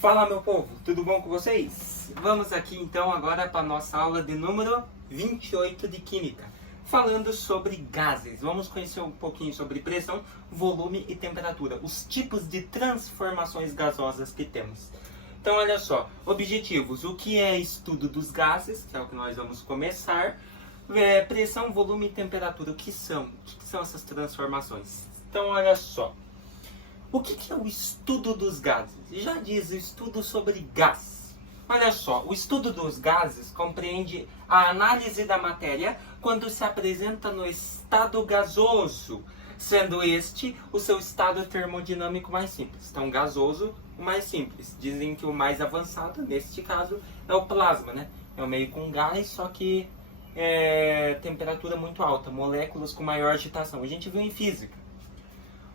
Fala, meu povo, tudo bom com vocês? Vamos aqui então agora para a nossa aula de número 28 de Química, falando sobre gases. Vamos conhecer um pouquinho sobre pressão, volume e temperatura, os tipos de transformações gasosas que temos. Então olha só, objetivos, o que é estudo dos gases, que é o que nós vamos começar, pressão, volume e temperatura, o que são essas transformações? Então olha só. O que é o estudo dos gases? Já diz o estudo sobre gás. Olha só, o estudo dos gases compreende a análise da matéria quando se apresenta no estado gasoso, sendo este o seu estado termodinâmico mais simples. Então, gasoso, o mais simples. Dizem que o mais avançado, neste caso, é o plasma, né? É um meio com gás, só que temperatura muito alta, moléculas com maior agitação. A gente viu em física.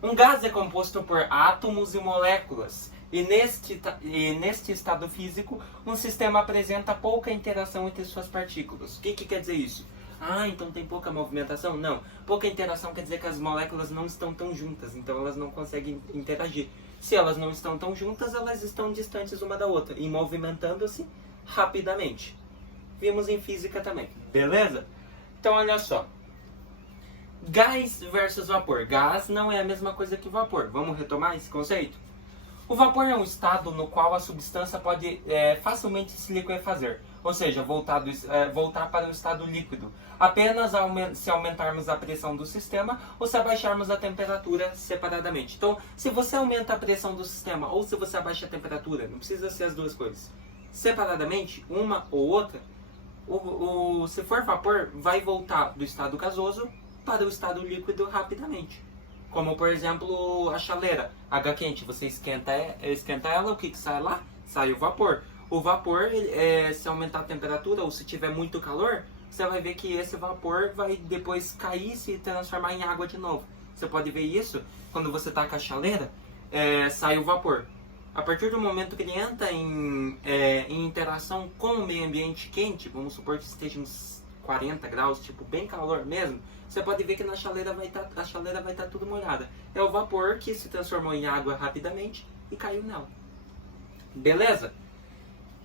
Um gás é composto por átomos e moléculas, e neste estado físico, um sistema apresenta pouca interação entre suas partículas. O que quer dizer isso? Ah, então tem pouca movimentação? Não. Pouca interação quer dizer que as moléculas não estão tão juntas, então elas não conseguem interagir. Se elas não estão tão juntas, elas estão distantes uma da outra e movimentando-se rapidamente. Vimos em física também, beleza? Então olha só. Gás versus vapor. Gás não é a mesma coisa que vapor. Vamos retomar esse conceito? O vapor é um estado no qual a substância pode facilmente se liquefazer, ou seja, voltar para o estado líquido, apenas se aumentarmos a pressão do sistema ou se abaixarmos a temperatura separadamente. Então, se você aumenta a pressão do sistema ou se você abaixa a temperatura, não precisa ser as duas coisas, separadamente, uma ou outra, se for vapor, vai voltar do estado gasoso para o estado líquido rapidamente. Como, por exemplo, a chaleira, água quente, você esquenta ela, o que sai lá? Sai o vapor. O vapor, se aumentar a temperatura ou se tiver muito calor, você vai ver que esse vapor vai depois cair e se transformar em água de novo. Você pode ver isso quando você está com a chaleira, sai o vapor. A partir do momento que ele entra em interação com o meio ambiente quente, vamos supor que esteja uns 40 graus, tipo bem calor mesmo, você pode ver que na chaleira vai estar tudo molhada. É o vapor que se transformou em água rapidamente e caiu nela. Beleza?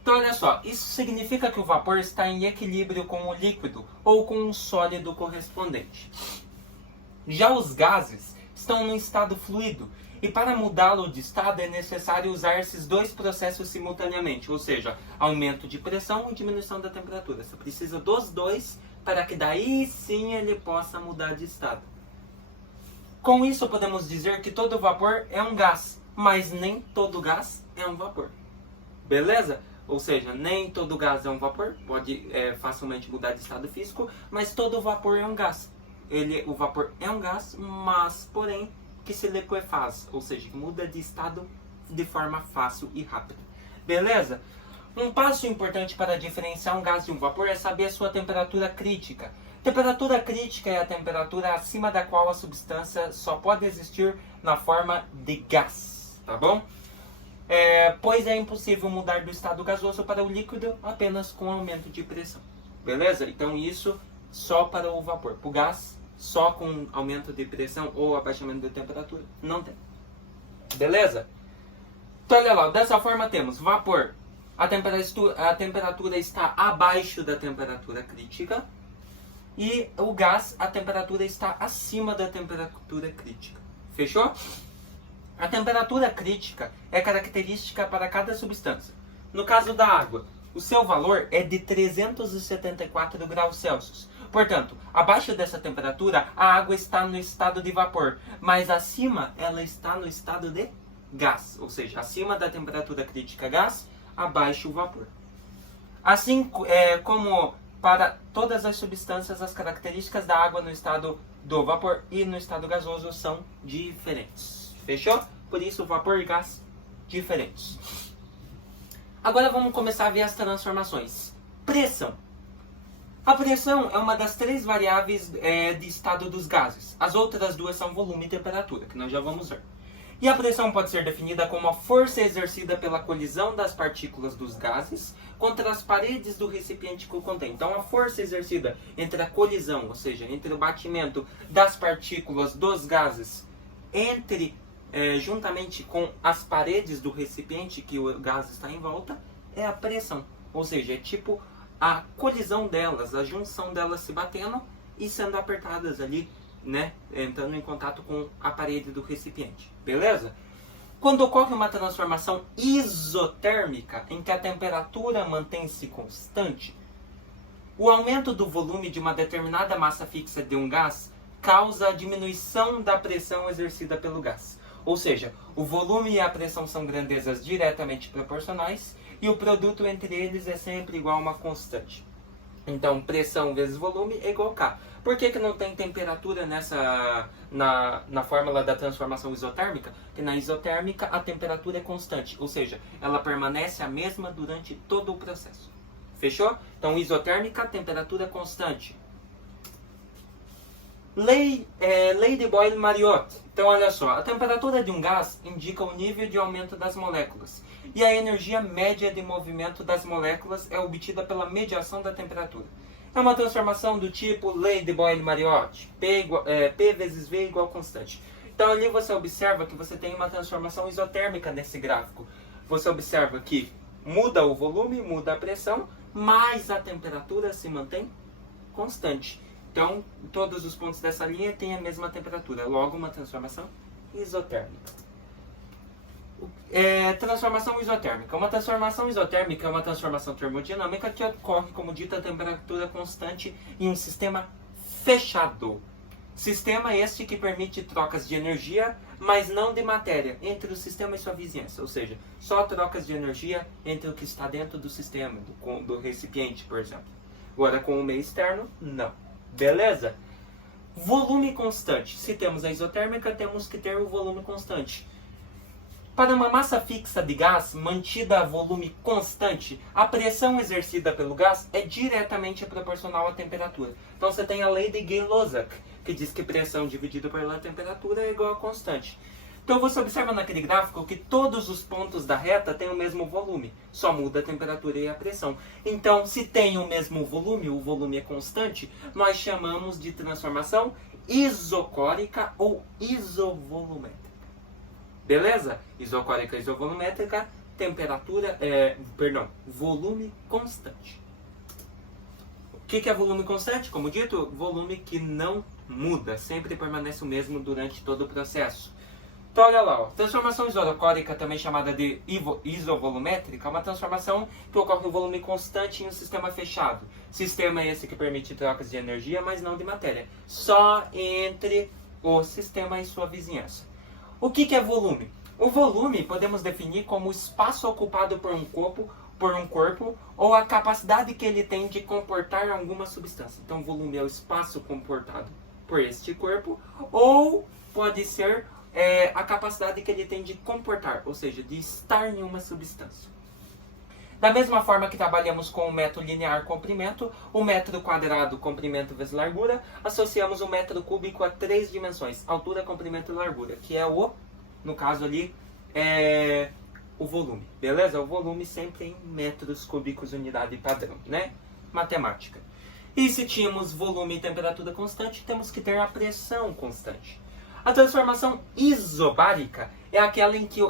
Então olha só, isso significa que o vapor está em equilíbrio com o líquido ou com um sólido correspondente. Já os gases estão no estado fluido e para mudá-lo de estado é necessário usar esses dois processos simultaneamente, ou seja, aumento de pressão e diminuição da temperatura. Você precisa dos dois para que daí sim ele possa mudar de estado. Com isso podemos dizer que todo vapor é um gás, mas nem todo gás é um vapor. Beleza? Ou seja, nem todo gás é um vapor, pode facilmente mudar de estado físico, mas todo vapor é um gás. O vapor é um gás, mas porém que se liquefaz, ou seja, que muda de estado de forma fácil e rápida. Beleza? Um passo importante para diferenciar um gás de um vapor é saber a sua temperatura crítica. Temperatura crítica é a temperatura acima da qual a substância só pode existir na forma de gás, tá bom? Pois é impossível mudar do estado gasoso para o líquido apenas com aumento de pressão. Beleza? Então isso só para o vapor. Para o gás, só com aumento de pressão ou abaixamento de temperatura, não tem. Beleza? Então olha lá, dessa forma temos vapor. A temperatura está abaixo da temperatura crítica. E o gás, a temperatura está acima da temperatura crítica. Fechou? A temperatura crítica é característica para cada substância. No caso da água, o seu valor é de 374 graus Celsius. Portanto, abaixo dessa temperatura, a água está no estado de vapor, mas acima ela está no estado de gás. Ou seja, acima da temperatura crítica gás, abaixo o vapor. Assim como para todas as substâncias, as características da água no estado do vapor e no estado gasoso são diferentes. Fechou? Por isso, vapor e gás diferentes. Agora vamos começar a ver as transformações. Pressão. A pressão é uma das três variáveis de estado dos gases. As outras duas são volume e temperatura, que nós já vamos ver. E a pressão pode ser definida como a força exercida pela colisão das partículas dos gases contra as paredes do recipiente que o contém. Então, a força exercida entre a colisão, ou seja, entre o batimento das partículas dos gases entre juntamente com as paredes do recipiente que o gás está em volta, é a pressão. Ou seja, é tipo a colisão delas, a junção delas se batendo e sendo apertadas ali, né? Entrando em contato com a parede do recipiente. Beleza? Quando ocorre uma transformação isotérmica, em que a temperatura mantém-se constante, o aumento do volume de uma determinada massa fixa de um gás causa a diminuição da pressão exercida pelo gás. Ou seja, o volume e a pressão são grandezas diretamente proporcionais e o produto entre eles é sempre igual a uma constante. Então, pressão vezes volume é igual a K. Por que não tem temperatura na fórmula da transformação isotérmica? Porque na isotérmica a temperatura é constante, ou seja, ela permanece a mesma durante todo o processo. Fechou? Então, isotérmica, temperatura constante. Lei de Boyle-Mariotte. Então, olha só, a temperatura de um gás indica o nível de aumento das moléculas. E a energia média de movimento das moléculas é obtida pela mediação da temperatura. É uma transformação do tipo Lei de Boyle-Mariotte. P vezes V igual constante. Então, ali você observa que você tem uma transformação isotérmica nesse gráfico. Você observa que muda o volume, muda a pressão, mas a temperatura se mantém constante. Então, todos os pontos dessa linha têm a mesma temperatura, logo uma transformação isotérmica. Transformação isotérmica. Uma transformação isotérmica é uma transformação termodinâmica que ocorre, como dito, a temperatura constante em um sistema fechado. Sistema este que permite trocas de energia, mas não de matéria, entre o sistema e sua vizinhança. Ou seja, só trocas de energia entre o que está dentro do sistema, do recipiente, por exemplo. Agora, com o meio externo, não. Beleza? Volume constante. Se temos a isotérmica, temos que ter o volume constante. Para uma massa fixa de gás mantida a volume constante, a pressão exercida pelo gás é diretamente proporcional à temperatura. Então você tem a lei de Gay-Lussac, que diz que pressão dividida pela temperatura é igual a constante. Então você observa naquele gráfico que todos os pontos da reta têm o mesmo volume, só muda a temperatura e a pressão. Então, se tem o mesmo volume, o volume é constante, nós chamamos de transformação isocórica ou isovolumétrica. Beleza? Isocórica, isovolumétrica, volume constante. O que é volume constante? Como dito, volume que não muda, sempre permanece o mesmo durante todo o processo. Então olha lá, ó. Transformação isocórica, também chamada de isovolumétrica, é uma transformação que ocorre em volume constante em um sistema fechado. Sistema esse que permite trocas de energia, mas não de matéria. Só entre o sistema e sua vizinhança. O que é volume? O volume podemos definir como o espaço ocupado por um corpo ou a capacidade que ele tem de comportar alguma substância. Então, volume é o espaço comportado por este corpo, ou pode ser a capacidade que ele tem de comportar, ou seja, de estar em uma substância. Da mesma forma que trabalhamos com o método linear comprimento, o método quadrado comprimento vezes largura, associamos o método cúbico a 3 dimensões, altura, comprimento e largura, que é no caso ali, o volume, beleza? O volume sempre em metros cúbicos, unidade padrão, né? Matemática. E se tínhamos volume e temperatura constante, temos que ter a pressão constante. A transformação isobárica é aquela em que,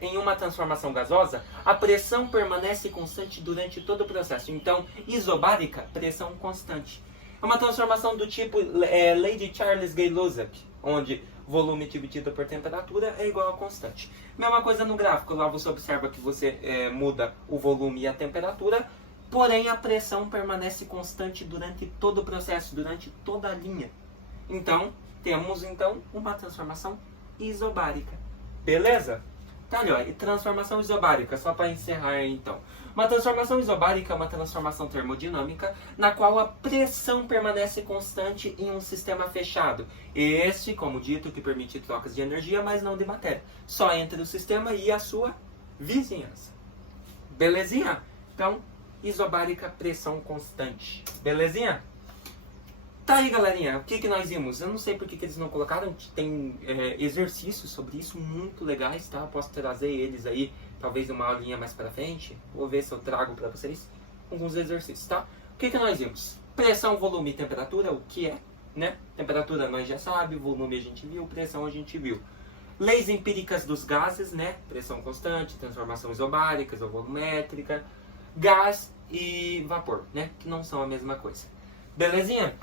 em uma transformação gasosa, a pressão permanece constante durante todo o processo. Então, isobárica, pressão constante. É uma transformação do tipo lei de Charles Gay-Lussac, onde volume dividido por temperatura é igual a constante. Mesma coisa no gráfico, lá você observa que você muda o volume e a temperatura, porém a pressão permanece constante durante todo o processo, durante toda a linha. Então, temos uma transformação isobárica. Beleza? Tá ali, ó, e transformação isobárica, só para encerrar então. Uma transformação isobárica é uma transformação termodinâmica na qual a pressão permanece constante em um sistema fechado. Este, como dito, que permite trocas de energia, mas não de matéria. Só entre o sistema e a sua vizinhança. Belezinha? Então, isobárica, pressão constante. Belezinha? Tá aí, galerinha, o que nós vimos? Eu não sei porque que eles não colocaram, tem exercícios sobre isso muito legais, tá? Posso trazer eles aí, talvez uma aulinha mais pra frente. Vou ver se eu trago pra vocês alguns exercícios, tá? O que nós vimos? Pressão, volume e temperatura, o que é, né? Temperatura nós já sabemos, volume a gente viu, pressão a gente viu. Leis empíricas dos gases, né? Pressão constante, transformação isobárica, isovolumétrica, gás e vapor, né? Que não são a mesma coisa. Belezinha?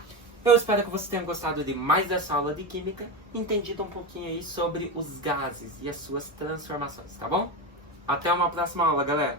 Eu espero que você tenha gostado de mais dessa aula de química, entendido um pouquinho aí sobre os gases e as suas transformações, tá bom? Até uma próxima aula, galera!